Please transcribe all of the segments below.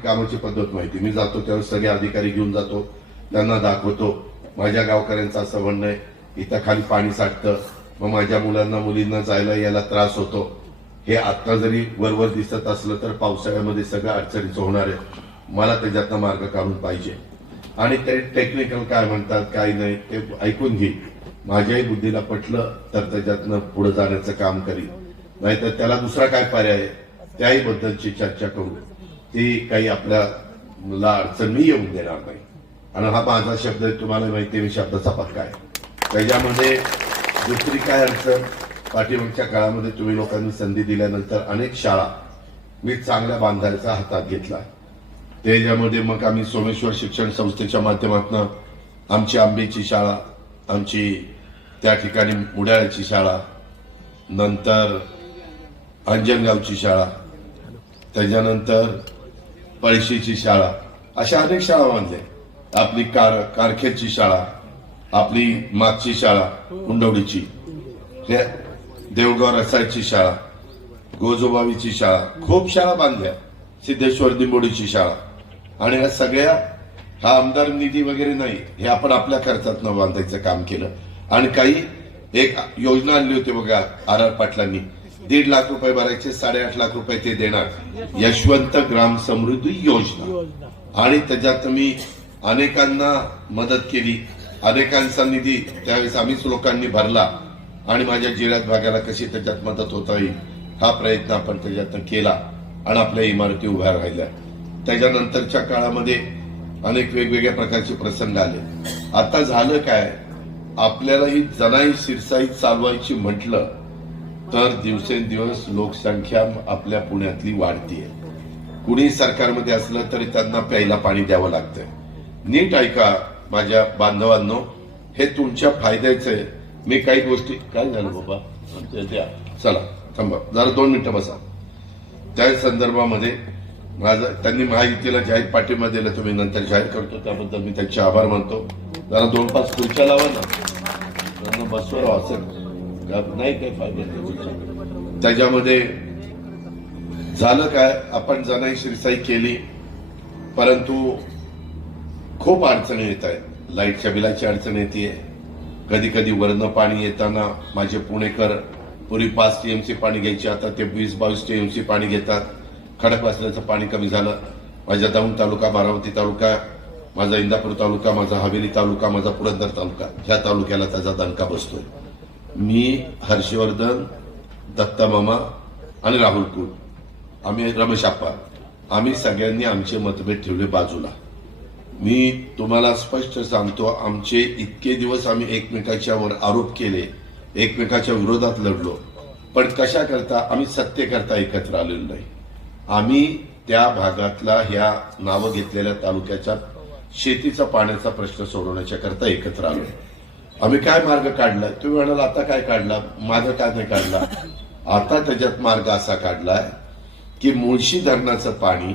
कामाची पद्धत माहिती. मी जातो त्यावेळेस सगळे अधिकारी घेऊन जातो. त्यांना दाखवतो. माझ्या गावकऱ्यांचं असं म्हणणं आहे इथं खाली पाणी साठतं. मग माझ्या मुलांना मुलींना जायला याला त्रास होतो. हे आता जरी वरवर दिसत असलं तर पावसाळ्यामध्ये सगळं अडचणीचं होणार आहे. मला त्याच्यातनं मार्ग काढून पाहिजे. आणि ते टेक्निकल काय म्हणतात काय नाही ते ऐकून घे. माझ्याही बुद्धीला पटलं तर त्याच्यातनं पुढे जाण्याचं काम करीन. नाहीतर त्याला दुसरा काय पर्याय आहे? त्याही बद्दलची चर्चा करू. ती काही आपल्याला अडचण मी येऊन देणार नाही आणि हा माझा शब्द आहे तुम्हाला माहिती आहे मी शब्दाचा पक्का आहे. त्याच्यामध्ये दुसरी काय अडचण? पाठीमागच्या काळामध्ये तुम्ही लोकांनी संधी दिल्यानंतर अनेक शाळा मी चांगल्या बांधायचा हातात घेतला. त्याच्यामध्ये मग आम्ही सोमेश्वर शिक्षण संस्थेच्या माध्यमातून आमची आंबेची शाळा आमची त्या ठिकाणी मुडाळ्याची शाळा नंतर अंजनगावची शाळा त्याच्यानंतर पळशीची शाळा. अशा अनेक शाळा बांधल्या आपली कार कारखेची शाळा आपली मागची शाळा कुंडवडीची देवगाव रसायची शाळा गोजोबावीची शाळा खूप शाळा बांधल्या. सिद्धेश्वर दिंबोडीची शाळा. आणि या सगळ्या हा आमदार निधी वगैरे नाही हे आपण आपल्या खर्चातनं बांधायचं काम केलं. आणि काही एक योजना आणली होती बघा आर आर पाटलांनी. दीड लाख रुपये भरायचे साडेआठ लाख रुपये ते देणार. यशवंत ग्राम समृद्धी योजना. आणि त्याच्यात मी अनेकांना मदत केली. अनेकांचा निधी त्यावेळेस आम्हीच लोकांनी भरला. आणि माझ्या जिल्ह्यात भागाला कशी त्याच्यात मदत होता येईल हा प्रयत्न आपण त्याच्यातनं केला. आणि आपल्या इमारती उभ्या राहिल्या. त्याच्यानंतरच्या काळामध्ये अनेक वेगवेगळ्या प्रकारचे प्रसंग आले. आता झालं काय? आपल्याला ही जनाई शिरसाई चालवायची म्हटलं तर दिवसेंदिवस लोकसंख्या आपल्या पुण्यातली वाढतीये. कुणी सरकारमध्ये असलं तरी त्यांना प्यायला पाणी द्यावं लागतंय. नीट ऐका माझ्या बांधवांनो हे तुमच्या फायद्याचं आहे. मी काही गोष्टी काय झालं बाबा? आमच्या चला थांबा. जरा दोन मिनिटं बसा. त्या संदर्भामध्ये माझं त्यांनी महायुतीला जाहीर पाठिंबा दिला तुम्ही नंतर जाहीर करतो. त्याबद्दल मी त्यांचे आभार मानतो. जरा दोन पाच खुर्च्या लावा ना. त्यांना बसवर असं नाही काही फायदा त्याच्यामध्ये झालं काय? आपण जनाई शिरसाई केली परंतु खूप अडचणी येत आहेत. लाईटच्या बिलाची अडचण येते. कधी कधी वरनं पाणी येताना माझे पुणेकर पूर्वी पाच टीएमसी पाणी घ्यायचे आता ते वीस बावीस टीएमसी पाणी घेतात. खडक वाचल्याचं पाणी कमी झालं. माझ्या दौंड तालुका बारामती तालुका माझा इंदापूर तालुका माझा हवेली तालुका माझा पुरंदर तालुका ह्या तालुक्याला त्याचा दणका बसतोय. मी हर्षवर्धन दत्ता मामा आणि राहुल कुल. आम्ही रमेश आप्पा. आम्ही सगळ्यांनी आमचे मतभेद ठेवले बाजूला. मी तुम्हाला स्पष्ट सांगतो आमचे इतके दिवस आम्ही एकमेकाच्या वर आरोप केले एकमेकाच्या विरोधात लढलो. पण कशा करता आम्ही सत्य करता एकत्र आलेलो नाही. आम्ही त्या भागातला ह्या नावं घेतलेल्या तालुक्याच्या शेतीचा पाण्याचा प्रश्न सोडवण्याच्या करता एकत्र आलो. आम्ही काय मार्ग काढला? तुम्ही म्हणाल आता काय काढला? मार्ग काय नाही काढला? आता त्याच्यात मार्ग असा काढलाय की मुळशी धरणाचं पाणी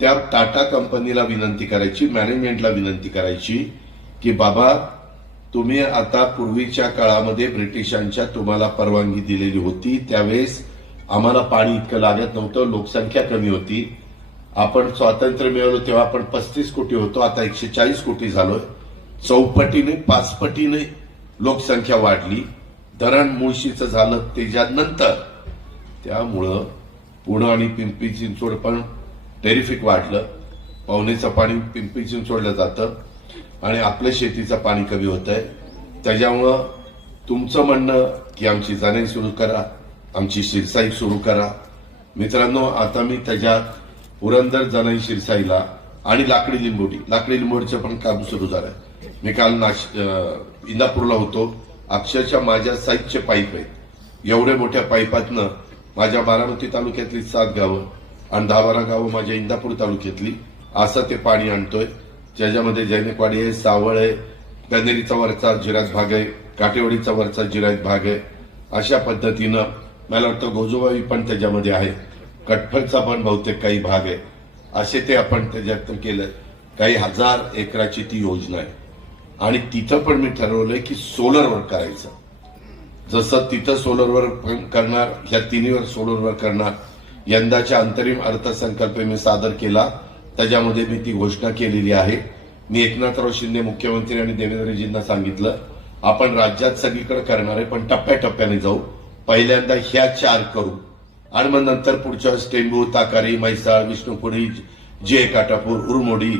त्या टाटा कंपनीला विनंती करायची मॅनेजमेंटला विनंती करायची की बाबा तुम्ही आता पूर्वीच्या काळामध्ये ब्रिटिशांच्या तुम्हाला परवानगी दिलेली होती. त्यावेळेस आम्हाला पाणी इतकं लागत नव्हतं लोकसंख्या कमी होती. आपण स्वातंत्र्य मिळवलं तेव्हा आपण पस्तीस कोटी होतो आता एकशे चाळीस कोटी झालोय. चौपटीने पाचपटीने लोकसंख्या वाढली. धरण मुळशीचं झालं त्याच्यानंतर त्यामुळं पुणे आणि पिंपरी चिंचवड पण टेरिफिक वाढलं. पावणेचं पाणी पिंपरी चिंचवडलं जातं आणि आपल्या शेतीचं पाणी कमी होत आहे त्याच्यामुळं तुमचं म्हणणं की आमची जाणे सुरू करा आमची शिरसाई सुरू करा. मित्रांनो आता मी त्याच्यात पुरंदर जनाई शिरसाईला आणि लाकडी लिंबोडी लाकडी लिंबोडीचं पण काम सुरू झालं आहे मी काल नाश इंदापूरला होतो. अक्षरशः माझ्या साईजचे पाईप आहेत. एवढे मोठ्या पाईपातनं माझ्या बारामती तालुक्यातली सात गावं आणि दहा बारा गावं माझ्या इंदापूर तालुक्यातली. असं ते पाणी आणतोय. ज्याच्यामध्ये जैनिकवाडी आहे सावळ आहे कनेरीचा वरचा जिरायत भाग आहे काटेवाडीचा वरचा जिरायत भाग आहे. अशा पद्धतीनं मला वाटतं गोजोबाई पण त्याच्यामध्ये आहे. कटफळचा पण बहुतेक काही भाग आहे. असे ते आपण त्याच्यात केलं. काही हजार एकराची ती योजना आहे. आणि तिथं पण मी ठरवलंय की सोलरवर करायचं. जसं तिथं सोलरवर करणार ह्या तिन्हीवर सोलरवर करणार. यंदाच्या अंतरिम अर्थसंकल्प मी सादर केला. त्याच्यामध्ये मी ती घोषणा केलेली आहे. मी एकनाथराव शिंदे मुख्यमंत्री आणि देवेंद्रजींना सांगितलं आपण राज्यात सगळीकडे करणार आहे पण टप्प्याटप्प्याने जाऊ. पहिल्यांदा ह्या चार करू. आणि मग नंतर पुढच्या वेळेस टेंबू ताकारी म्हैसाळ विष्णुपुरी जे काटापूर उरमोडी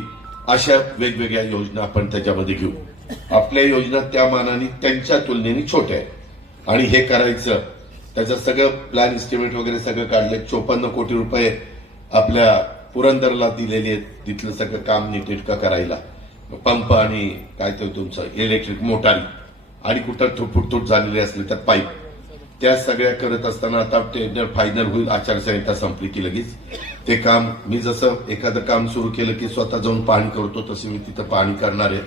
अशा वेगवेगळ्या योजना आपण त्याच्यामध्ये घेऊ. आपल्या योजना त्या मानाने त्यांच्या तुलनेने छोट्या आहेत. आणि हे करायचं त्याचं सगळं प्लॅन इस्टिमेट वगैरे सगळं काढले चोपन्न कोटी रुपये आपल्या पुरंदरला दिलेले आहेत. तिथलं सगळं काम नीटनेटकं करायला. पंप आणि काय ते तुमचं इलेक्ट्रिक मोटारी आणि कुठं फुटतूट झालेली असली तर पाईप त्या सगळ्या करत असताना आता टेंडर फायनल होईल आचारसंहिता संपली की लगेच. ते काम मी जसं एखादं काम सुरू केलं की स्वतः जाऊन पाहणी करतो तसे मी तिथं पाहणी करणार आहे.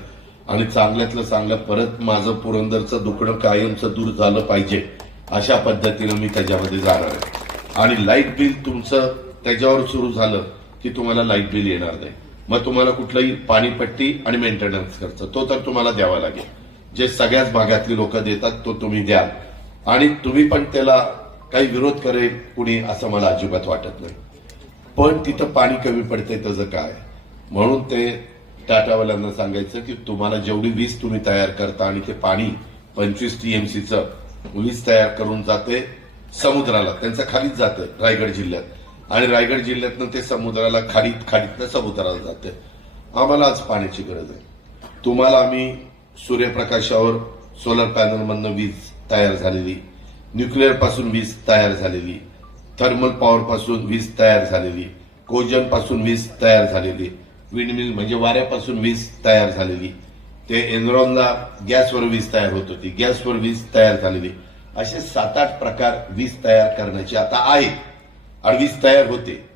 आणि चांगल्यातलं चांगलं परत माझं पुरंदरचं दुखणं कायमचं दूर झालं पाहिजे अशा पद्धतीनं मी त्याच्यामध्ये जाणार आहे. आणि लाइट बिल तुमचं त्याच्यावर सुरू झालं की तुम्हाला लाइट बिल येणार नाही. मग तुम्हाला कुठलंही पाणीपट्टी आणि मेंटेनन्स खर्च तो तर तुम्हाला द्यावा लागेल. जे सगळ्याच भागातली लोक देतात तो तुम्ही द्याल. आणि तुम्ही पण त्याला काही विरोध करेल कुणी असं मला अजिबात वाटत नाही. पण तिथं पाणी कमी पडते त्याचं काय? म्हणून ते टाटावाल्यांना सांगायचं की तुम्हाला जेवढी वीज तुम्ही तयार करता आणि ते पाणी पंचवीस टीएमसीचं वीज तयार करून जाते समुद्राला त्यांचं खालीच जातं रायगड जिल्ह्यात. आणि रायगड जिल्ह्यातनं ते समुद्राला खाडीत खाडीतनं समुद्राला जाते. आम्हाला आज पाण्याची गरज आहे. तुम्हाला आम्ही सूर्यप्रकाशावर सोलर पॅनलमधनं वीज तयार झालेली न्यूक्लिअरपासून वीज तयार झालेली थर्मल पॉवर पासून वीज तयार झालेली कोजनपासून वीज तयार झालेली विंडमिल म्हणजे वाऱ्यापासून वीज तयार झालेली. ते एनरॉनला गॅसवर वीज तयार होत होती. गॅसवर वीज तयार झालेली. असे सात आठ प्रकार वीज तयार करण्याचे आता आहेत आणि वीज तयार होते.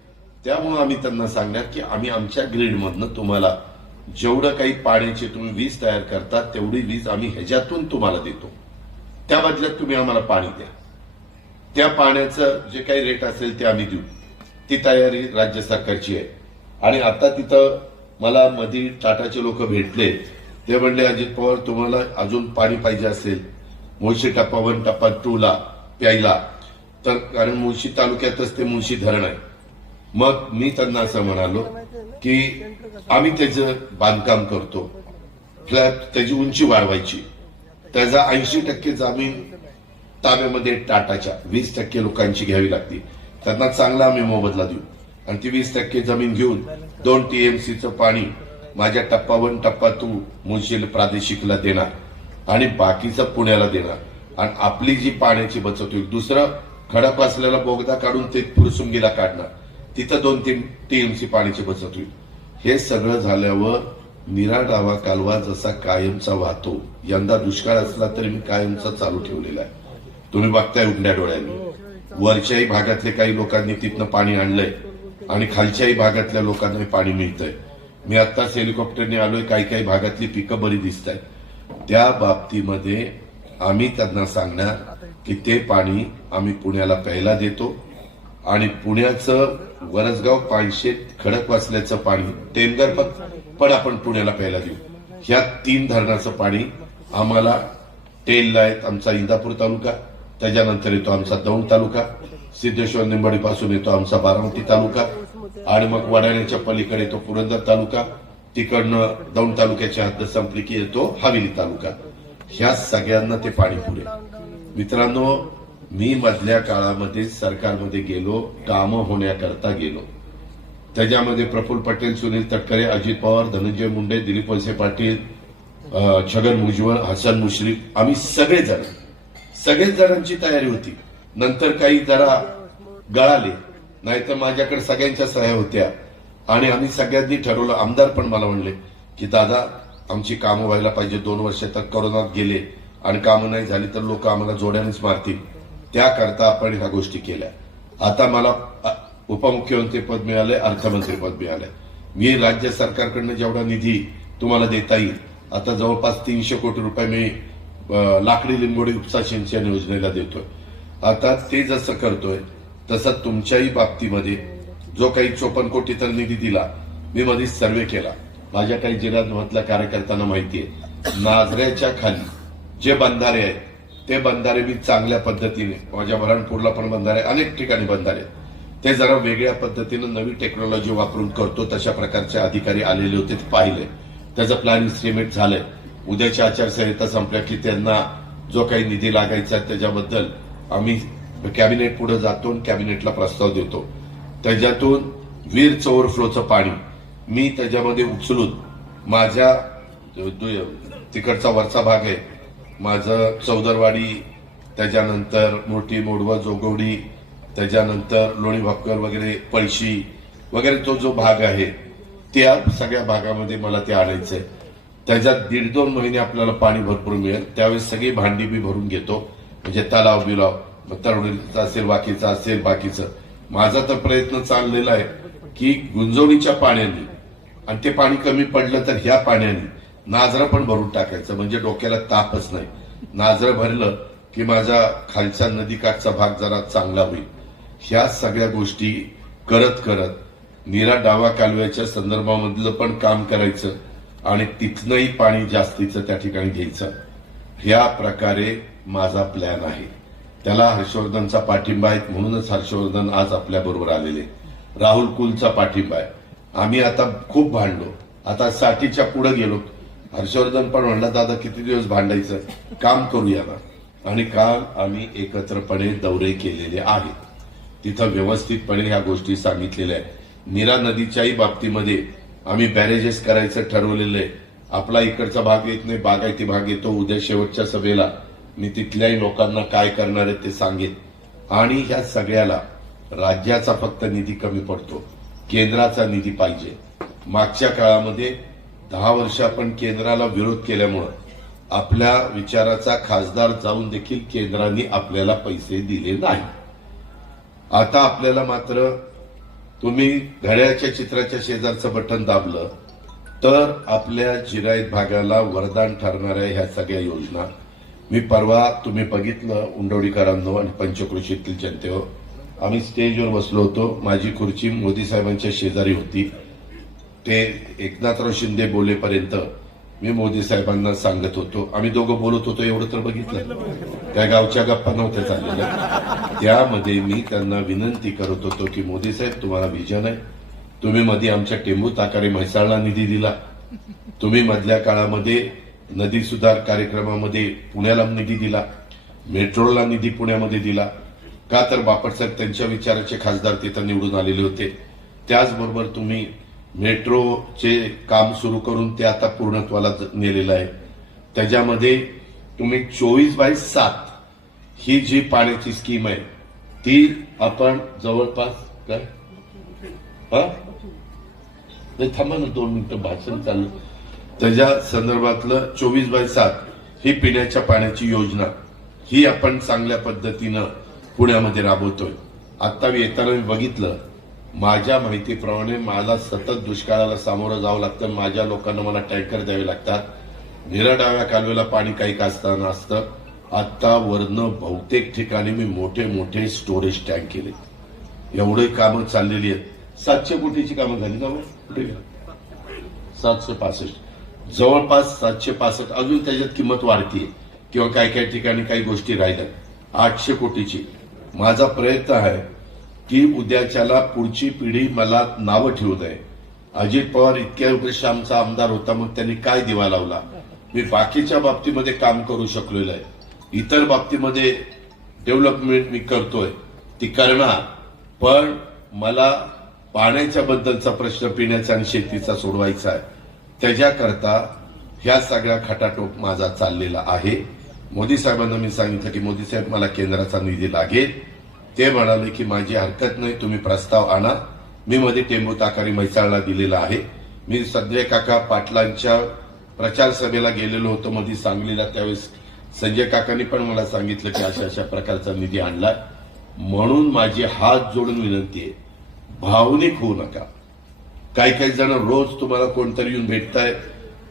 त्यामुळे आम्ही त्यांना सांगणार की आम्ही आमच्या ग्रीडमधनं तुम्हाला जेवढं काही पाण्याची तुम्ही वीज तयार करता तेवढी वीज आम्ही ह्याच्यातून तुम्हाला देतो. त्या बदल्यात तुम्ही आम्हाला पाणी द्या. त्या पाण्याचं जे काही रेट असेल ते आम्ही देऊ. ती तयारी राज्य सरकारची आहे. आणि आता तिथं मला मधी टाटाचे लोक भेटले. ते म्हणले अजित पवार तुम्हाला अजून पाणी पाहिजे असेल. मुळशी टप्पा वन टप्पा टू ला प्यायला. तर कारण मुळशी तालुक्यातच ते मुळशी धरण आहे. मग मी त्यांना असं म्हणालो की आम्ही त्याचं बांधकाम करतो. फ्लॅट त्याची उंची वाढवायची. त्याचा ऐंशी टक्के जमीन ताब्यामध्ये टाटाच्या वीस टक्के लोकांची घ्यावी लागते. त्यांना चांगला आम्ही मोबदला देऊ. आणि ती वीस टक्के जमीन घेऊन दोन टीएमसीचं पाणी माझ्या टप्पा वन टप्पा टू मुळशील प्रादेशिकला देणार आणि बाकीचं पुण्याला देणार. आणि आपली जी पाण्याची बचत होईल दुसरं खडक असलेला बोगदा काढून ते फुरसुंगीला काढणार. तिथं दोन तीन टीएमसी पाण्याची बचत होईल. हे सगळं झाल्यावर निरा डावा कालवा जसा कायमचा वाहतो यंदा दुष्काळ असला तरी मी कायमचा चालू ठेवलेला आहे. तुम्ही बघताय उघड्या डोळ्यांनी. वरच्याही भागातले काही लोकांनी तिथनं पाणी आणलंय. आणि खालच्याही भागातल्या लोकांना पाणी मिळतंय. मी आत्ताच हेलिकॉप्टरने आलोय काही काही भागातली पिकं बरी दिसत आहेत त्या बाबतीमध्ये आम्ही त्यांना सांगणार की ते पाणी आम्ही पुण्याला प्यायला देतो. आणि पुण्याचं वरसगाव पाणशे खडक वाचल्याचं पाणी टेमगर पण पण आपण पुण्याला प्यायला देऊ. ह्या तीन धरणाचं पाणी आम्हाला टेलला आहेत आमचा इंदापूर तालुका त्याच्यानंतर येतो आमचा दौंड तालुका. सिद्धेश्वर निंबाडी पासून येतो आमचा बारामती तालुका. आणि मग वडाण्याच्या पलीकडे येतो पुरंदर तालुका. तिकडनं दौंड तालुक्याची हद्द संपली की येतो हवेली तालुका. ह्या सगळ्यांना ते पाणी पुरे मित्रांनो मी मधल्या काळामध्ये सरकारमध्ये गेलो कामं होण्याकरता गेलो. त्याच्यामध्ये प्रफुल्ल पटेल सुनील तटकरे अजित पवार धनंजय मुंडे दिलीप वळसे पाटील छगन भुजबळ हसन मुश्रीफ आम्ही सगळेजण सगळेच जणांची तयारी होती. नंतर काही जरा गळाले नाहीतर माझ्याकडे सगळ्यांच्या सह्या होत्या. आणि आम्ही सगळ्यांनी ठरवलं आमदार पण मला म्हणले की दादा आमची कामं व्हायला पाहिजे दोन वर्ष तर कोरोनात गेले आणि कामं नाही झाली तर लोक आम्हाला जोड्यानेच मारतील. त्याकरता आपण ह्या गोष्टी केल्या. आता मला उपमुख्यमंत्री पद मिळालंय अर्थमंत्री पद मिळालंय. मी राज्य सरकारकडनं जेवढा निधी तुम्हाला देता येईल आता जवळपास तीनशे कोटी रुपये मी लाकडी लिंबोडी उपसा सिंचन योजनेला देतोय. आता ते जसं करतोय तसं तुमच्याही बाबतीमध्ये जो काही चोपन्न तर निधी दिला मी मध्ये सर्वे केला. माझ्या काही जिल्ह्यामधल्या कार्यकर्त्यांना माहिती आहे नाझऱ्याच्या खाली जे बंधारे आहेत ते बंधारे मी चांगल्या पद्धतीने माझ्या वरणपूरला पण बंधारे अनेक ठिकाणी बंधारे आहेत. ते जरा वेगळ्या पद्धतीनं नवी टेक्नॉलॉजी वापरून करतो तशा प्रकारचे अधिकारी आलेले होते ते पाहिले. त्याचं प्लॅन इस्टिमेट झालंय. उद्याची आचारसंहिता संपल्या की त्यांना जो काही निधी लागायचा त्याच्याबद्दल आम्ही कॅबिनेट पुढे जातो आणि कॅबिनेटला प्रस्ताव देतो. त्याच्यातून वीर ओव्हरफ्लोचं पाणी मी त्याच्यामध्ये उचलून माझ्या दु- तिकडचा वरचा भाग आहे माझं चौदरवाडी त्याच्यानंतर मोठी मोडवा जोगवडी त्याच्यानंतर लोणी भापकर वगैरे पळशी वगैरे तो जो भाग आहे त्या सगळ्या भागामध्ये मला ते आणायचंय. त्याच्यात दीड दोन महिने आपल्याला पाणी भरपूर मिळेल. त्यावेळेस सगळी भांडी मी भरून घेतो. म्हणजे तलाव बिलाव मग तरुणीचा असेल बाकीचा असेल बाकीचं. माझा तर प्रयत्न चाललेला आहे की गुंजवणीच्या पाण्याने आणि ते पाणी कमी पडलं तर ह्या पाण्याने नाजरं पण भरून टाकायचं. म्हणजे डोक्याला तापच नाही. नाजरं भरलं की माझा खालचा नदीकाठचा भाग जरा चांगला होईल. ह्या सगळ्या गोष्टी करत करत निरा डावा कालव्याच्या संदर्भामधलं पण काम करायचं आणि तिथनंही पाणी जास्तीचं त्या ठिकाणी घ्यायचं. ह्या प्रकारे माझा प्लॅन आहे. त्याला हर्षवर्धनचा पाठिंबा आहे म्हणूनच हर्षवर्धन आज आपल्या बरोबर आलेले राहुल कुलचा पाठिंबा आहे. आम्ही आता खूप भांडलो. आता साठीच्या पुढे गेलो. हर्षवर्धन पण म्हणला दादा किती दिवस भांडायचं? काम करूया ना. आणि काल आम्ही एकत्रपणे दौरे केलेले आहेत. तिथं व्यवस्थितपणे ह्या गोष्टी सांगितलेल्या आहेत. नीरा नदीच्याही बाबतीमध्ये आम्ही बॅरेजेस करायचं ठरवलेलं आहे. आपला इकडचा भाग येत नाही बागायती भाग येतो. उद्या शेवटच्या सभेला मी तिथल्याही लोकांना काय करणार आहे ते सांगेन. आणि ह्या सगळ्याला राज्याचा फक्त निधी कमी पडतो. केंद्राचा निधी पाहिजे. मागच्या काळामध्ये दहा वर्ष आपण केंद्राला विरोध केल्यामुळं आपल्या विचाराचा खासदार जाऊन देखील केंद्राने आपल्याला पैसे दिले नाही. आता आपल्याला मात्र तुम्ही घड्याळच्या चित्राच्या शेजारचं बटन दाबलं तर आपल्या जिरायत भागाला वरदान ठरणाऱ्या ह्या सगळ्या योजना मी परवा तुम्ही बघितलं उंडवडीकरांनो आणि पंचकृषीतील जनतेवर. आम्ही स्टेजवर बसलो होतो. माझी खुर्ची मोदी साहेबांच्या शेजारी होती. ते एकनाथराव शिंदे बोलेपर्यंत मी मोदी साहेबांना सांगत होतो. आम्ही दोघं बोलत होतो एवढं तर बघितलं. त्या गावच्या गप्पा नव्हत्या चाललेल्या. त्यामध्ये मी त्यांना विनंती करत होतो की मोदी साहेब तुम्हाला विजन आहे. तुम्ही मध्ये आमच्या टेंबू ताकारे म्हैसाळला निधी दिला. तुम्ही मधल्या काळामध्ये नदी सुधार कार्यक्रमामध्ये पुण्याला निधी दिला मेट्रोला निधी पुण्यामध्ये दिला. का तर बापटसाहेब त्यांच्या विचाराचे खासदार तिथं निवडून आलेले होते. त्याचबरोबर तुम्ही मेट्रोचे काम सुरू करून ते आता पूर्णत्वाला नेलेलं आहे. त्याच्यामध्ये तुम्ही चोवीस बाय सात ही जी पाण्याची स्कीम आहे ती आपण जवळपास काय? हा? थांबा ना दोन मिनिटं भाषण चालू. त्याच्या संदर्भातलं चोवीस बाय सात ही पिण्याच्या पाण्याची योजना ही आपण चांगल्या पद्धतीनं पुण्यामध्ये राबवतोय. आता मी येताना मी बघितलं माझ्या माहितीप्रमाणे मला सतत दुष्काळाला सामोरं जावं लागतं माझ्या लोकांना मला टँकर द्यावे लागतात. निराडाव्या कालवेला पाणी काही काचताना असतं आता वरनं बहुतेक ठिकाणी मी मोठे मोठे स्टोरेज टँक केले एवढे कामं चाललेली आहेत. सातशे कोटीची कामं झाली का सातशे पासष्ट. जवळपास सातशे पासष्ट. अजून त्याच्यात किंमत वाढतीये. किंवा काही काही ठिकाणी काही गोष्टी राहिल्यात. आठशे कोटीची. माझा प्रयत्न आहे की उद्याच्याला पुढची पिढी मला नावं ठेवू नये अजित पवार इतक्या वर्ष आमचा आमदार होता मग त्यांनी काय दिवा लावला? मी बाकीच्या बाबतीमध्ये काम करू शकलेलो आहे. इतर बाबतीमध्ये डेव्हलपमेंट मी करतोय. ती करणार. पण मला पाण्याच्या बद्दलचा प्रश्न पिण्याचा आणि शेतीचा सोडवायचा आहे. त्याच्याकरता ह्या सगळ्या खटाटोप माझा चाललेला आहे. मोदी साहेबांना मी सांगितलं की मोदी साहेब मला केंद्राचा निधी लागेल. ते म्हणाले की माझी हरकत नाही तुम्ही प्रस्ताव आणा. मी मध्ये टेंबू ताकारी म्हैसाळला दिलेला आहे. मी संजय काका पाटलांच्या प्रचार सभेला गेलेलो होतो. मध्ये सांगलीला त्यावेळेस संजय काकांनी पण मला सांगितलं की अशा अशा प्रकारचा निधी आणला म्हणून माझी हात जोडून विनंती आहे. भावनिक होऊ नका. काही काही जण रोज तुम्हाला कोणतरी येऊन भेटतायत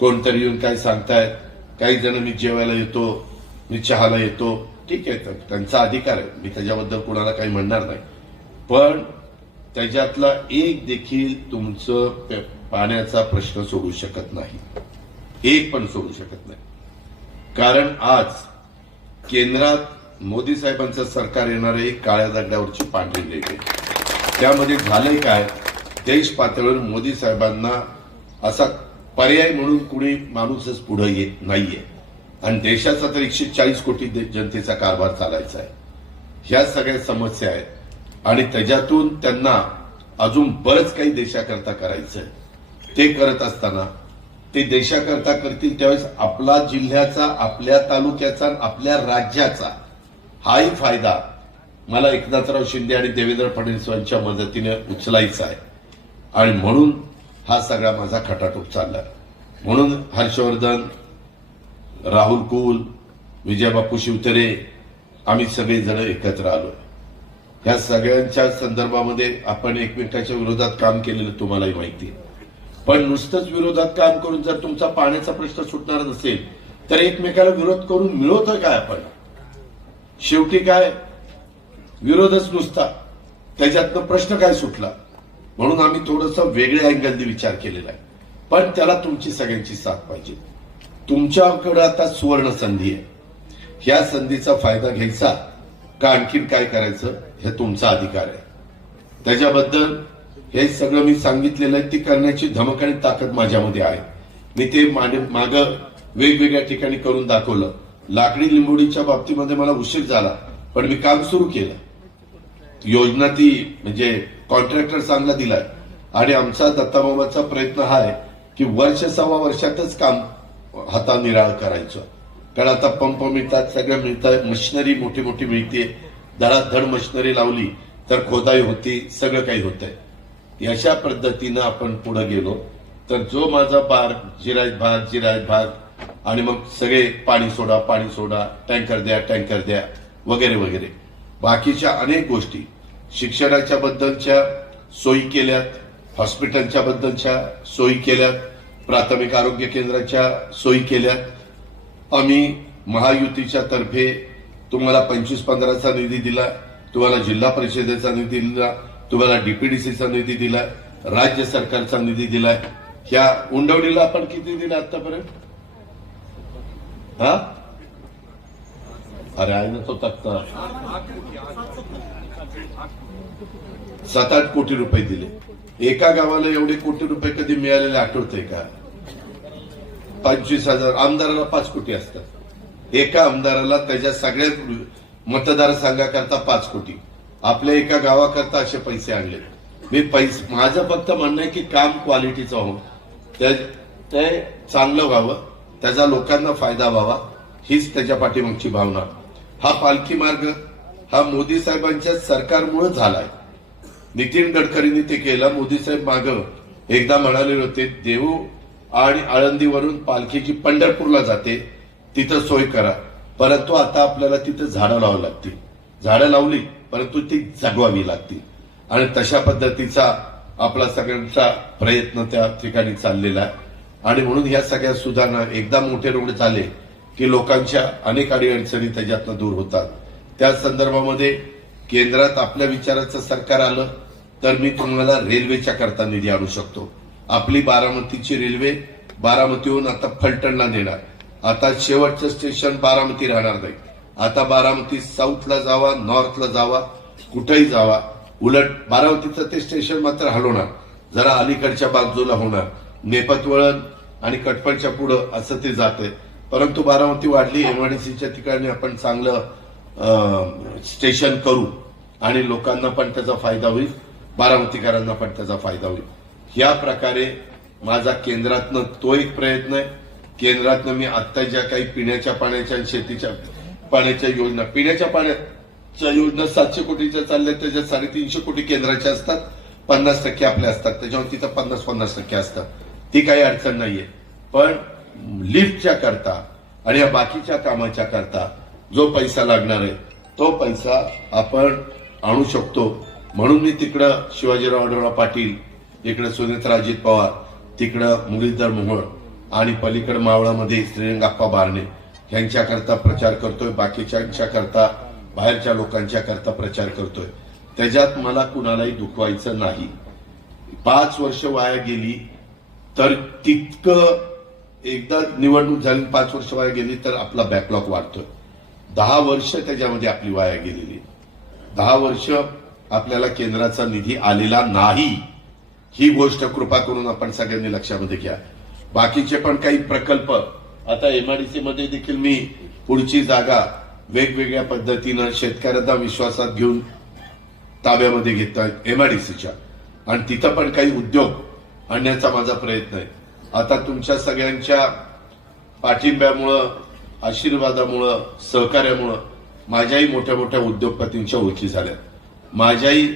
कोणतरी येऊन काय सांगतायत काही जण मी जेवायला येतो मी चहाला येतो. ठीक आहे तर त्यांचा अधिकार आहे. मी त्याच्याबद्दल कोणाला काही म्हणणार नाही. पण त्याच्यातला एक देखील तुमचं पाण्याचा प्रश्न सोडू शकत नाही. एक पण सोडू शकत नाही. कारण आज केंद्रात मोदी साहेबांचं सरकार येणार आहे काळ्या दगडावरची पांढरी रेट आहे त्यामध्ये झालंय काय? देश पातळीवर मोदी साहेबांना असा पर्याय म्हणून कुणी माणूसच पुढे येत नाहीये. आणि देशाचा तर एकशे चाळीस कोटी जनतेचा कारभार चालायचा आहे. ह्या सगळ्या समस्या आहेत. आणि त्याच्यातून त्यांना अजून बरंच काही देशाकरता करायचं आहे ते करत असताना ते देशाकरता करतील त्यावेळेस आपला जिल्ह्याचा आपल्या तालुक्याचा आपल्या राज्याचा हाही फायदा मला एकनाथराव शिंदे आणि देवेंद्र फडणवीस यांच्या मदतीने उचलायचा आहे. आणि म्हणून हा सगळा माझा खटाटोप चालला. म्हणून हर्षवर्धन राहुल कुल विजयबापू शिवतरे आम्ही सगळेजण एकत्र आलो. या सगळ्यांच्या संदर्भामध्ये आपण एकमेकाच्या विरोधात काम केलेलं तुम्हालाही माहिती पण नुसतंच विरोधात काम करून जर तुमचा पाण्याचा प्रश्न सुटणार नसेल तर एकमेकाला विरोध करून मिळवतोय काय आपण? शेवटी काय? विरोधच नुसता. त्याच्यातनं प्रश्न काय सुटला? म्हणून आम्ही थोडस वेगळ्या अँगलने विचार केलेला आहे. पण त्याला तुमची सगळ्यांची साथ पाहिजे. तुमच्याकडे आता सुवर्ण संधी आहे. ह्या संधीचा फायदा घ्यायचा का आणखीन काय करायचं हे तुमचा अधिकार आहे. त्याच्याबद्दल हे सगळं मी सांगितलेलं आहे ती करण्याची धमक आणि ताकद माझ्यामध्ये आहे. मी ते माग वेगवेगळ्या ठिकाणी करून दाखवलं. लाकडी लिंबोडीच्या बाबतीमध्ये मला उशीर झाला पण मी काम सुरू केलं. योजना ती म्हणजे कॉन्ट्रॅक्टर चांगला दिलाय. आणि आमचा दत्ताबाबाचा प्रयत्न हा आहे की वर्ष सव्वा वर्षातच काम हातानिराळ करायचं. कारण आता पंप मिळतात सगळं मिळतात मशिनरी मोठी मोठी मिळते. धडाधड मशिनरी लावली तर खोदाई होती सगळं काही होतंय. अशा पद्धतीनं आपण पुढे गेलो. तर जो माझा बार जिरायत भाग जिरायत भाग आणि मग सगळे पाणी सोडा पाणी सोडा टँकर द्या टँकर द्या वगैरे वगैरे. बाकीच्या अनेक गोष्टी. शिक्षणाच्या बद्दलच्या सोयी केल्यात हॉस्पिटलच्या बद्दलच्या सोयी केल्यात प्राथमिक आरोग्य केंद्राच्या सोयी केल्यात. आम्ही महायुतीच्या तर्फे तुम्हाला पंचवीस पंधराचा निधी दिला तुम्हाला जिल्हा परिषदेचा निधी दिला तुम्हाला डीपीडीसीचा निधी दिला राज्य सरकारचा निधी दिलाय ह्या उंडवणीला आपण किती दिला आतापर्यंत? हा? अरे आहे ना तो तक्ता. सात आठ कोटी रुपये दिले. एका गावाला एवढे कोटी रुपये कधी मिळालेले आठवतंय का? पंचवीस हजार. आमदाराला पाच कोटी असतात. एका आमदाराला त्याच्या सगळ्या मतदारसंघाकरता पाच कोटी. आपल्या एका गावाकरता असे पैसे आणले. मी पैसे माझं फक्त म्हणणं आहे की काम क्वालिटीचं हो ते चांगलं व्हावं. त्याचा लोकांना फायदा व्हावा. हीच त्याच्या पाठीमागची भावना. हा पालखी मार्ग हा मोदी साहेबांच्या सरकारमुळे झालाय. नितीन गडकरींनी ते केलं. मोदी साहेब माग एकदा म्हणाले होते देऊ आणि आळंदीवरून पालखीची पंढरपूरला जाते. तिथं सोय करा. परंतु आता आपल्याला तिथं झाडं लावावी लागतील. झाडं लावली परंतु ती जगवावी लागतील. आणि तशा पद्धतीचा आपला सगळ्यांचा प्रयत्न त्या ठिकाणी चाललेला आहे. आणि म्हणून ह्या सगळ्या सुधारणा एकदा मोठे रोड झाले की लोकांच्या अनेक अडीअडचणी त्याच्यातनं दूर होतात. त्या संदर्भामध्ये केंद्रात आपल्या विचाराचं सरकार आलं तर मी तुम्हाला रेल्वेच्या करता निधी आणू शकतो. आपली बारामतीची रेल्वे बारामतीहून आता फलटणला नेणार. आता शेवटचं स्टेशन बारामती राहणार नाही. आता बारामती साऊथला जावा नॉर्थला जावा कुठेही जावा उलट बारामतीचं ते स्टेशन मात्र हलवणार. जरा अलीकडच्या बाजूला होणार. नेपत वळण आणि कटपणच्या पुढं असं ते जाते परंतु बारामती वाढली एमआयडीसीच्या ठिकाणी आपण चांगलं स्टेशन करू. आणि लोकांना पण त्याचा फायदा होईल बारामतीकरांना पण त्याचा फायदा होईल. या प्रकारे माझा केंद्रातनं तो एक प्रयत्न आहे. केंद्रातनं मी आत्ता ज्या काही पिण्याच्या पाण्याच्या आणि शेतीच्या पाण्याच्या योजना पिण्याच्या पाण्याच्या योजना सातशे कोटीच्या चालल्या त्याच्यात साडेतीनशे कोटी केंद्राच्या असतात. पन्नास टक्के आपल्या असतात. त्याच्यावर तिथं पन्नास पन्नास टक्के असतात. ती काही अडचण नाहीये. पण लिफ्टच्या करता आणि या बाकीच्या कामाच्या करता जो पैसा लागणार आहे तो पैसा आपण आणू शकतो. म्हणून मी तिकडं शिवाजीराव आढळराव पाटील इकडं सुनेत्रा अजित पवार तिकडं मुरलीधर मोहोळ आणि पलीकड मावळामध्ये श्रीरंगाप्पा बारणे यांच्याकरता प्रचार करतोय. बाकीच्या करता बाहेरच्या लोकांच्या करता प्रचार करतोय. त्याच्यात मला कुणालाही दुखवायचं नाही. पाच वर्ष वाया गेली तर तितकं एकदा निवडणूक झाली पाच वर्ष वाया गेली तर आपला बॅकलॉग वाढतोय. दहा वर्ष त्याच्यामध्ये आपली वाया गेलेली दहा वर्ष आपल्याला केंद्राचा निधी आलेला नाही. ही गोष्ट कृपा करून आपण सगळ्यांनी लक्षामध्ये घ्या. बाकीचे पण काही प्रकल्प आता एमआयडीसी मध्ये देखील मी पुढची जागा वेगवेगळ्या पद्धतीनं शेतकऱ्यांना विश्वासात घेऊन ताब्यामध्ये घेतात एमआयडीसीच्या आणि तिथं पण काही उद्योग आणण्याचा माझा प्रयत्न आहे. आता तुमच्या सगळ्यांच्या पाठिंब्यामुळं आशीर्वादामुळं सहकार्यामुळं माझ्याही मोठ्या मोठ्या उद्योगपतींच्या ओळखी झाल्या. माझ्याही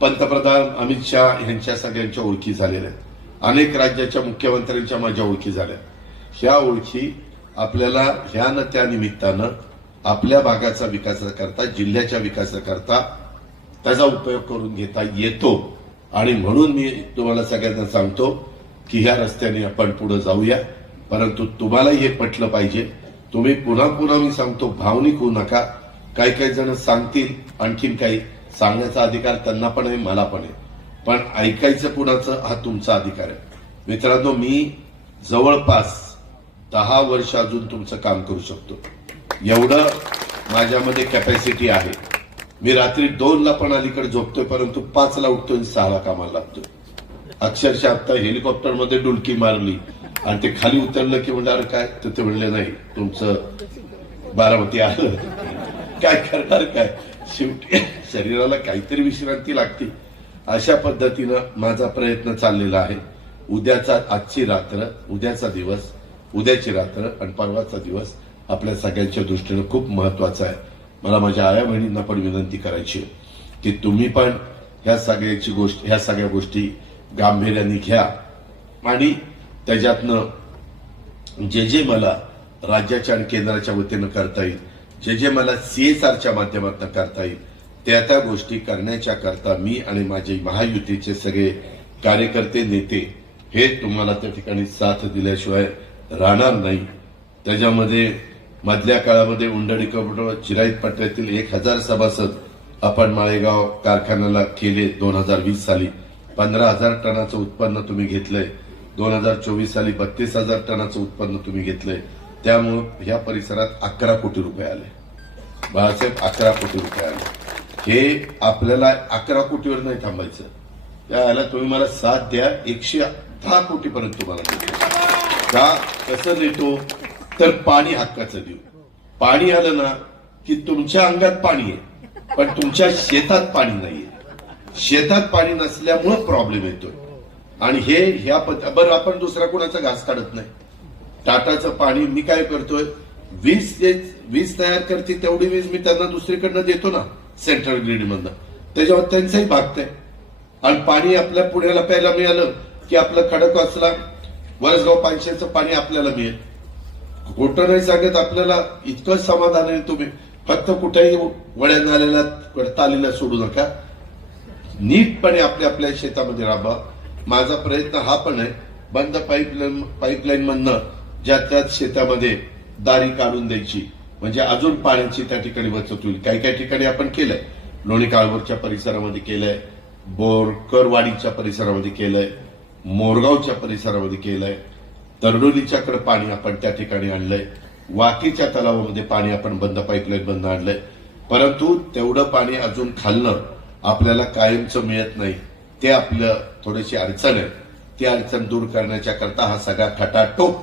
पंतप्रधान अमित शाह यांच्या सगळ्यांच्या ओळखी झालेल्या. आहेत अनेक राज्याच्या मुख्यमंत्र्यांच्या माझ्या ओळखी झाल्या. ह्या ओळखी आपल्याला ह्या न त्या निमित्तानं आपल्या भागाचा विकासाकरता जिल्ह्याच्या विकासाकरता त्याचा उपयोग करून घेता येतो. आणि म्हणून मी तुम्हाला सगळ्यांना सांगतो की ह्या रस्त्याने आपण पुढे जाऊया. परंतु तुम्हालाही हे पटलं पाहिजे तुम्ही पुन्हा पुन्हा मी सांगतो भावनिक होऊ नका. काही काही जण सांगतील आणखीन काही सांगण्याचा अधिकार त्यांना पण आहे मला पण आहे. पण ऐकायचं कुणाचं हा तुमचा अधिकार आहे. मित्रांनो मी जवळपास दहा वर्ष अजून तुमचं काम करू शकतो. एवढं माझ्यामध्ये कॅपॅसिटी आहे. मी रात्री दोनला पण अलीकडे झोपतोय परंतु पाचला उठतोय आणि सहाला कामाला लागतोय. अक्षरशः आता हेलिकॉप्टरमध्ये डुलकी मारली. आणि ते खाली उतरलं की म्हणणार काय? तर ते म्हणले नाही तुमचं बारामती आलं. काय करणार काय? शेवटी शरीराला काहीतरी विश्रांती लागते. अशा पद्धतीनं माझा प्रयत्न चाललेला आहे. उद्याचा आजची रात्र उद्याचा दिवस उद्याची रात्र आणि परवाचा दिवस आपल्या सगळ्यांच्या दृष्टीनं खूप महत्त्वाचा आहे. मला माझ्या आया बहिणींना पण विनंती करायची आहे की तुम्ही पण ह्या सगळ्याची गोष्ट ह्या सगळ्या गोष्टी गांभीर्याने घ्या. आणि त्याच्यातनं जे जे मला राज्याच्या आणि केंद्राच्या वतीनं करता येईल जे जे मला सीएसआरच्या माध्यमातून करता येईल त्या त्या गोष्टी करण्याच्या करता मी आणि माझे महायुतीचे सगळे कार्यकर्ते नेते हे तुम्हाला त्या ठिकाणी साथ दिल्याशिवाय राहणार नाही. त्याच्यामध्ये मधल्या काळामध्ये उंडडी कपट चिराईत पट्ट्यातील एक हजार सभासद आपण माळेगाव कारखान्याला केले दोन हजार वीस साली. पंधरा हजार टनाचं उत्पन्न तुम्ही घेतलंय. दोन हजार चोवीस साली बत्तीस हजार टनाचं उत्पन्न तुम्ही घेतलंय. त्यामुळं ह्या परिसरात अकरा कोटी रुपये आले. बाळासाहेब अकरा कोटी रुपये आले. हे आपल्याला अकरा कोटीवर नाही थांबायचं. त्याला तुम्ही मला साथ द्या. एकशे दहा कोटीपर्यंत तुम्हाला देतो. का? कसं देतो? तर पाणी हक्काचं देऊ. पाणी आलं ना की तुमच्या अंगात पाणी आहे पण तुमच्या शेतात पाणी नाहीये. शेतात पाणी नसल्यामुळं प्रॉब्लेम येतोय. आणि हे ह्या बरं आपण दुसरा कोणाचा घास काढत नाही. टाटाचं पाणी मी काय करतोय? वीज वीज तयार करते तेवढी वीज मी त्यांना दुसरीकडनं देतो ना सेंट्रल ग्रीड मधनं. त्याच्यावर त्यांचंही भागतंय आणि पाणी आपल्या पुण्याला प्यायला मिळालं की आपलं खडकवासला वरसगाव पाचशेचं पाणी आपल्याला मिळेल. खोटं नाही सांगत आपल्याला इतकं समाधान आहे तुम्ही. फक्त कुठेही वड्या नाल्याला तालीला सोडू नका. नीटपणे आपल्या आपल्या शेतामध्ये राबा. माझा प्रयत्न हा पण आहे बंद पाईपलाईन पाईपलाईन मधनं ज्या त्याच शेतामध्ये दारी काढून द्यायची म्हणजे अजून पाण्याची त्या ठिकाणी बचत होईल. काही काही ठिकाणी आपण केलंय. लोणी काळभोरच्या परिसरामध्ये केलंय बोरकरवाडीच्या परिसरामध्ये केलंय मोरगावच्या परिसरामध्ये केलंय तरडोलीच्याकडे पाणी आपण त्या ठिकाणी आणलंय वाकीच्या तलावामध्ये पाणी आपण बंद पाईपलाईन बंद आणलंय. परंतु तेवढं पाणी अजून खाल्लं आपल्याला कायमचं मिळत नाही. ते आपलं थोडीशी अडचण आहे. ती अडचण दूर करण्याच्या करता हा सगळा खटाटोप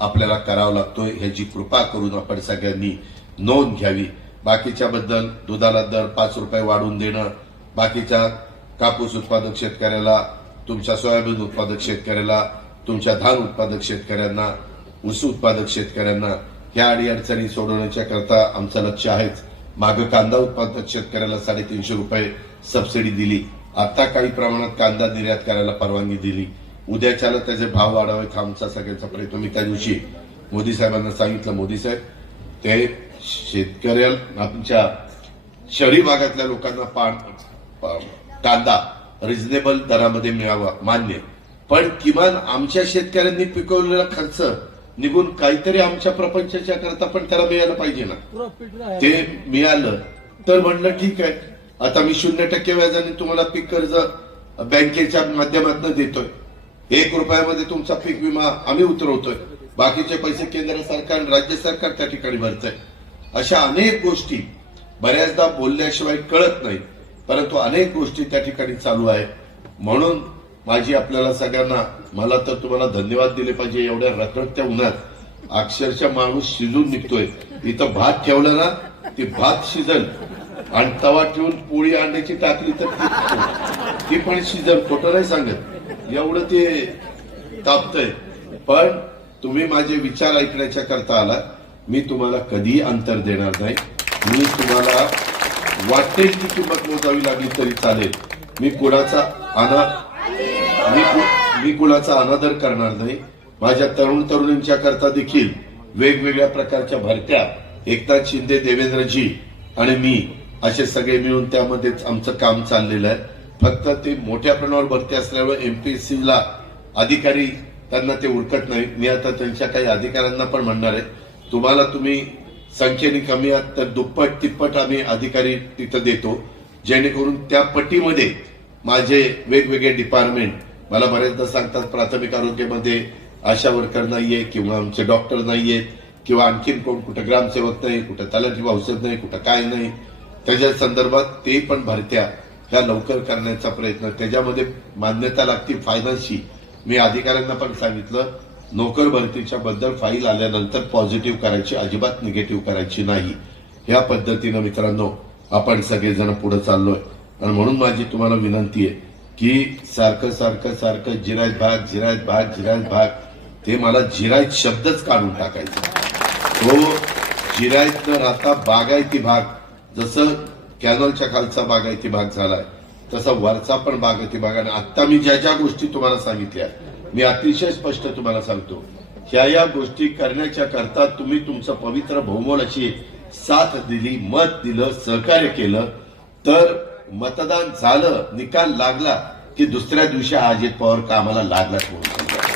आपल्याला करावा लागतोय. ह्याची कृपा करून आपण सगळ्यांनी नोंद घ्यावी. बाकीच्या बद्दल दुधाला दर पाच रुपये वाढवून देणं बाकीच्या कापूस उत्पादक शेतकऱ्याला तुमच्या सोयाबीन उत्पादक शेतकऱ्याला तुमच्या धान उत्पादक शेतकऱ्यांना ऊस उत्पादक शेतकऱ्यांना ह्या अडीअडचणी सोडवण्याच्या करता आमचं लक्ष आहेच. मागं कांदा उत्पादक शेतकऱ्याला साडेतीनशे रुपये सबसिडी दिली. आता काही प्रमाणात कांदा निर्यात करायला परवानगी दिली. उद्याच्याला त्याचे भाव वाढावेत हा आमचा सगळ्यांचा प्रयत्न. मी त्या दिवशी मोदी साहेबांना सांगितलं मोदी साहेब ते शेतकऱ्याला आमच्या शहरी भागातल्या लोकांना पान कांदा रिझनेबल दरामध्ये मिळावा मान्य. पण किमान आमच्या शेतकऱ्यांनी पिकवलेला खर्च निघून काहीतरी आमच्या प्रपंचाच्या करता पण त्याला मिळायला पाहिजे ना. ते मिळालं. तर म्हणलं ठीक आहे. आता मी शून्य टक्के व्याजाने तुम्हाला पीक कर्ज बँकेच्या माध्यमातून देतोय. एक रुपयामध्ये तुमचा पीक विमा आम्ही उतरवतोय. बाकीचे पैसे केंद्र सरकार आणि राज्य सरकार त्या ठिकाणी भरतंय. अशा अनेक गोष्टी बऱ्याचदा बोलल्याशिवाय कळत नाही परंतु अनेक गोष्टी त्या ठिकाणी चालू आहे म्हणून माझी आपल्याला सगळ्यांना मला तर तुम्हाला धन्यवाद दिले पाहिजे एवढ्या रखडत्या उन्हात अक्षरशः माणूस शिजून निघतोय. इथं भात ठेवलं ना ती भात शिजल. आणि तवा ठेवून पोळी अंड्याची टाकली तर ती- पण शिजल खोटं नाही सांगत. एवढं ते तापतंय. पण तुम्ही माझे विचार ऐकण्याच्या करता आला मी तुम्हाला कधीही अंतर देणार नाही. मी तुम्हाला वाटेल ती किंमत मोजावी लागली तरी चालेल. मी कुणाचा अना मी कु- मी कुणाचा अनादर करणार नाही. माझ्या तरुण तरुणींच्या करता देखील वेगवेगळ्या प्रकारच्या भरत्या. एकनाथ शिंदे देवेंद्रजी आणि मी. असे सगळे मिळून त्यामध्येच आमचं काम चाललेलं आहे. फक्त ते मोठ्या प्रमाणावर भरती असल्यामुळे एमपीएससी ला अधिकारी त्यांना ते उरकत नाही. मी आता त्यांच्या काही अधिकाऱ्यांना पण म्हणणार आहे. तुम्हाला तुम्ही संख्येने कमी आहात तर दुप्पट तिप्पट आम्ही अधिकारी तिथं देतो. जेणेकरून त्या पट्टीमध्ये माझे वेगवेगळे डिपार्टमेंट मला बऱ्याचदा सांगतात प्राथमिक आरोग्यामध्ये आशा वर्कर नाहीये किंवा आमचे डॉक्टर नाहीयेत किंवा आणखीन कोण कुठं ग्रामसेवक नाही कुठं तलाठी औषध नाही कुठं काय नाही. त्याच्या संदर्भात ते पण भरत्या. ह्या लवकर करण्याचा प्रयत्न. त्याच्यामध्ये मान्यता लागते फायनान्सची मी अधिकाऱ्यांना पण सांगितलं नोकर भरतीच्या बद्दल फाईल आल्यानंतर पॉझिटिव्ह करायची अजिबात निगेटिव्ह करायची नाही. ह्या पद्धतीनं मित्रांनो आपण सगळेजण पुढे चाललोय. आणि म्हणून माझी तुम्हाला विनंती आहे की सारखं सारखं सारखं जिरायत भाग जिरायत भाग जिरायत भाग. ते मला जिरायत शब्दच काढून टाकायचा. तो हो, जिरायत न राहता बागायती भाग. जसं कॅनलच्या खालचा बागायती भाग झालाय. तसा वरचा पण बागायती भाग. आणि आता मी ज्या ज्या गोष्टी तुम्हाला सांगितल्या मी अतिशय स्पष्ट तुम्हाला सांगतो. ह्या या गोष्टी करण्याच्या करता तुम्ही तुमचं पवित्र बहुमोल अशी साथ दिली मत दिलं सहकार्य केलं तर मतदान झालं निकाल लागला की दुसऱ्या दिवशी अजित पवार कामाला लागलाच म्हणून